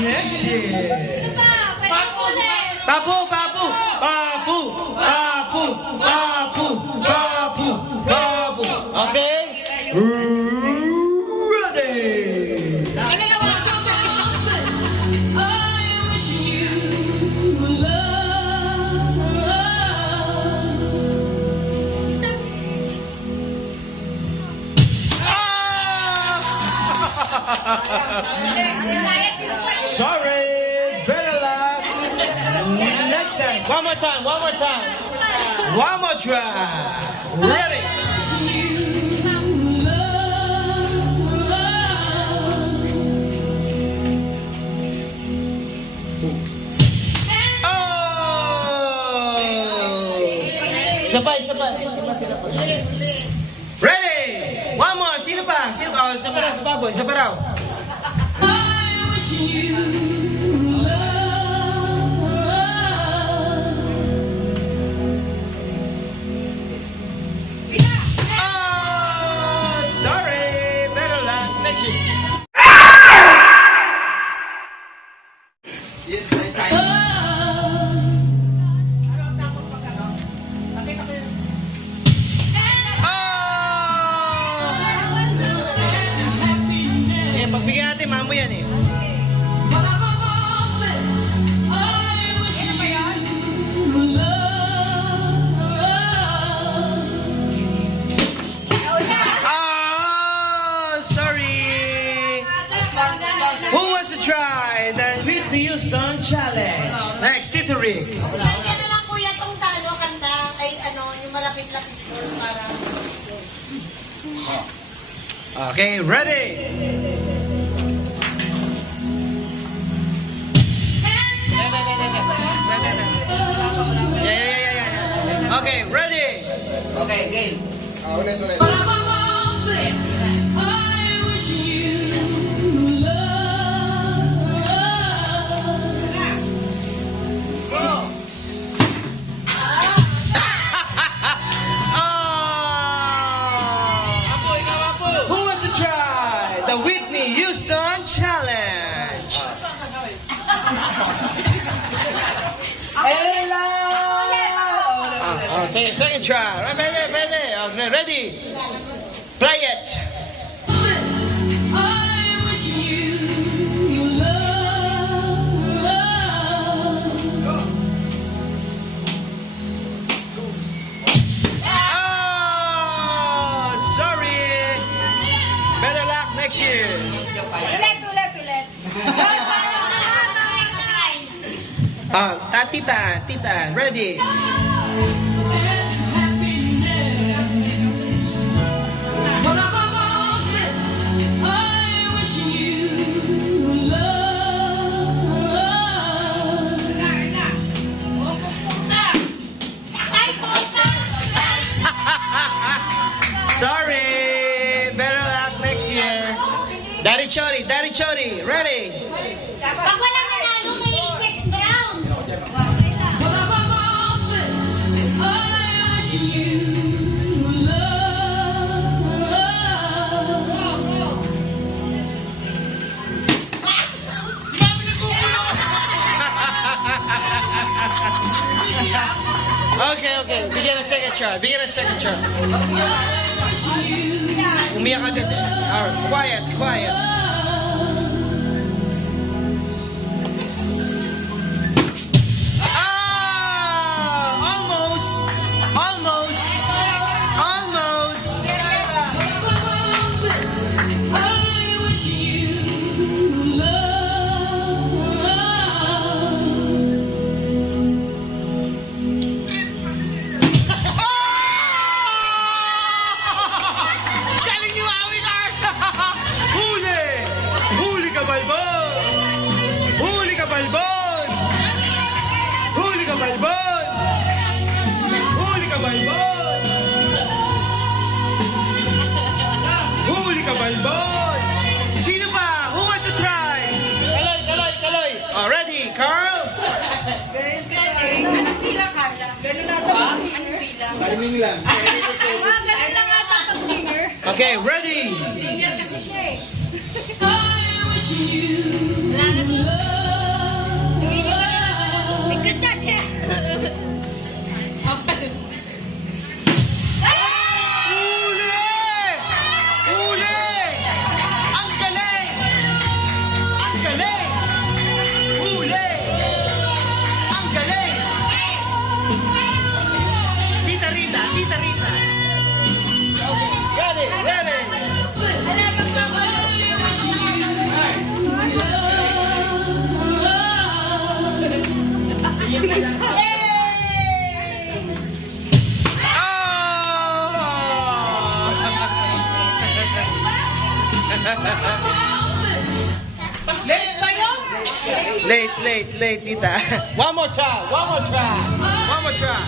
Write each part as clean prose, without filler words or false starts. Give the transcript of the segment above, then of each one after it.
Next year. Papu, papu, papu, papu, papu, papu, papu. Okay? Ready. Sorry, better luck. Next time. One more time, one more time. One more try. Ready. Sabay, sabay. Ready! One more. Sino pa? Sino pa? Oh, isa pa raw, sa baboy. Isa pa raw. Oh, sorry. Better luck. Next year. Pagbigyan natin, mamo yan eh. Oh, sorry. Who wants to try the Whitney Houston Challenge? Next, Tito Rick. Kaya na lang kuya tong sa ano, kanta, ay ano, yung malapit-lapit ko para... Okay, ready? Yeah. Okay, ready? Okay, game. Ulit. Who wants to try the Whitney Houston Challenge? Second try. Ready? Ready? Play it. Oh, sorry. Better luck next year. Ulit. Tita, ready? Sorry, better luck next year. Daddy Chody, ready? Pag wala manalo, may second round. Okay. Bigyan a second try. Umiyak ka din. Alright, quiet. Balbon! Sino pa? Who wants to try? Kaloy. Oh, ready, Carl? Anong bilang, Carla? Ganun na ito. Anong bilang? Timing lang. Ganun lang ata pag singer. Okay, ready? Singer kasi siya eh. Huli! Huli! Ang galing! Ang galing! Huli! Ang galing! Tita Rita, Tita Rita. Okay, ready, ready. Late ba yun? Late, tita. One more try, one more try. One more try.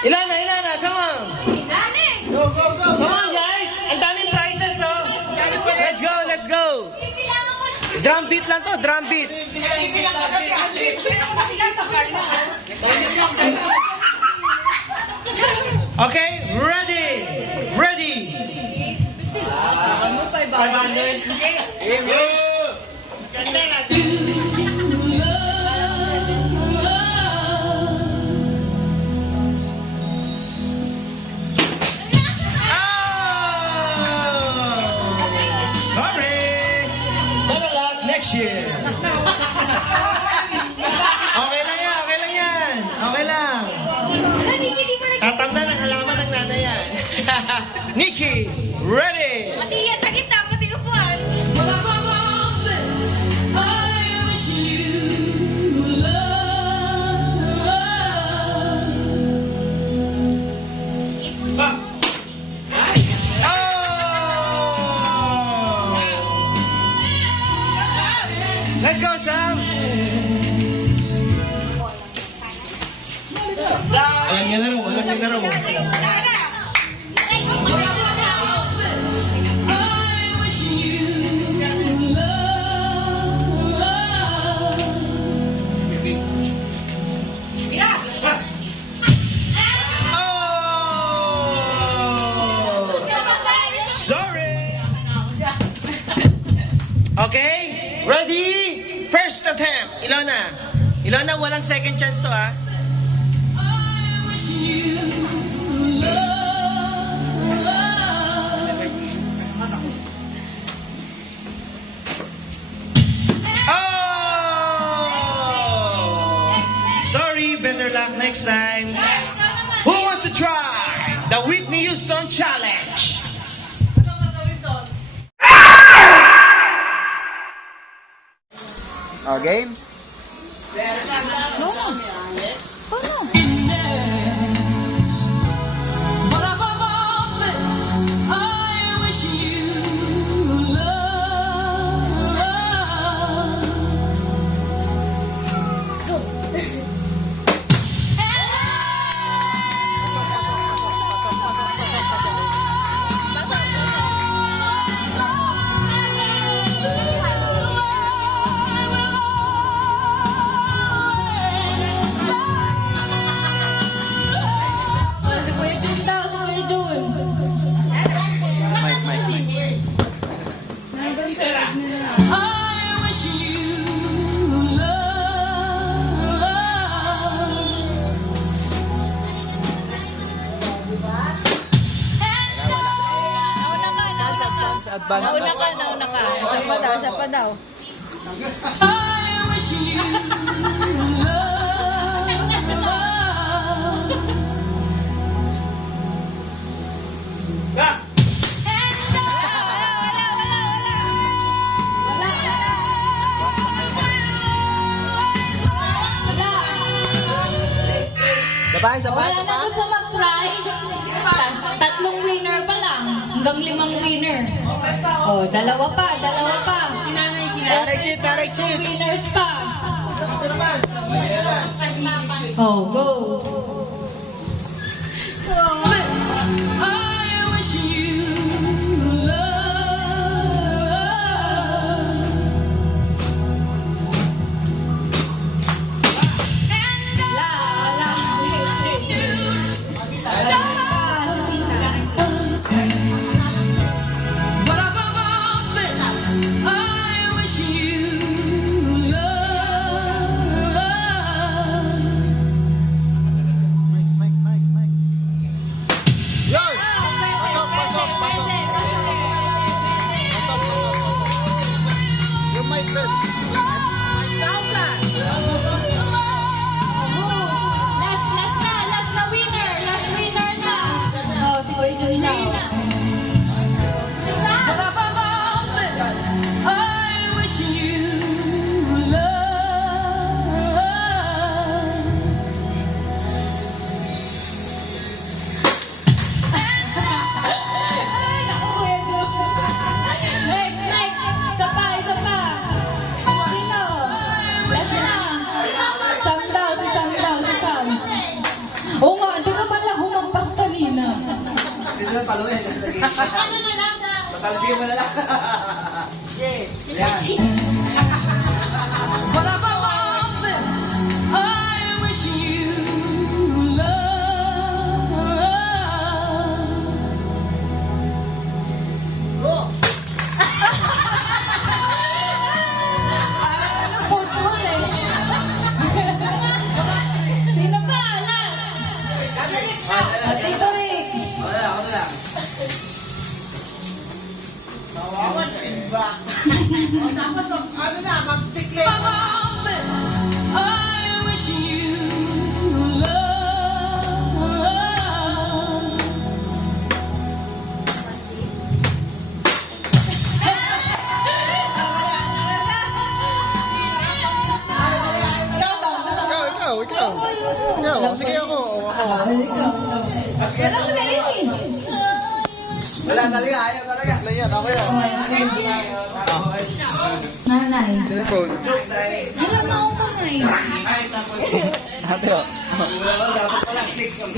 Ilana, come on. Go. Come on, guys. Ang daming prizes, oh. Let's go. Drum beat lang to, drum beat. Okay, ready. Ano, 500? Sorry. Better luck next year. Okay lang yan. Okay lang. Tatanda ng halaman ng nanay yan. Nikki, ready. Pati yan, sa gitna, pati upuan. Let's go, Sam! Alam niya na raw. Sorry! Okay? Ready? First attempt. Ilona, walang second chance to, ah. Oh! Sorry, better luck next time. Who wants to try the Whitney Houston Challenge? Game? No. Nauna ka. Isa pa daw. Wala na gusto mag-try. Tatlong winner pa lang. Hanggang 5 winner. Oh, dalawa pa. Taray cheat. Winners pa. Oh, go. Ano na lang sa... Patalbigyan mo na lang. Okay. Ayan. Whatever love is, I wish you love. Parang ano, football eh. Sino pa? Alas? Tito Rick. Ako na lang, ako na lang. Whatever love is, I wish you love. Ikaw. Sige ako. Wala ko na rin eh. Wala talaga, ayaw talaga. Ano yan? Okay lang. Nanay. Cellphone. Alam na ako nanay. Ate o. Dapat pala 6 ang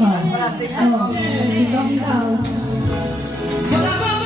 Wala, 6 ako. Ibang daw. Whatever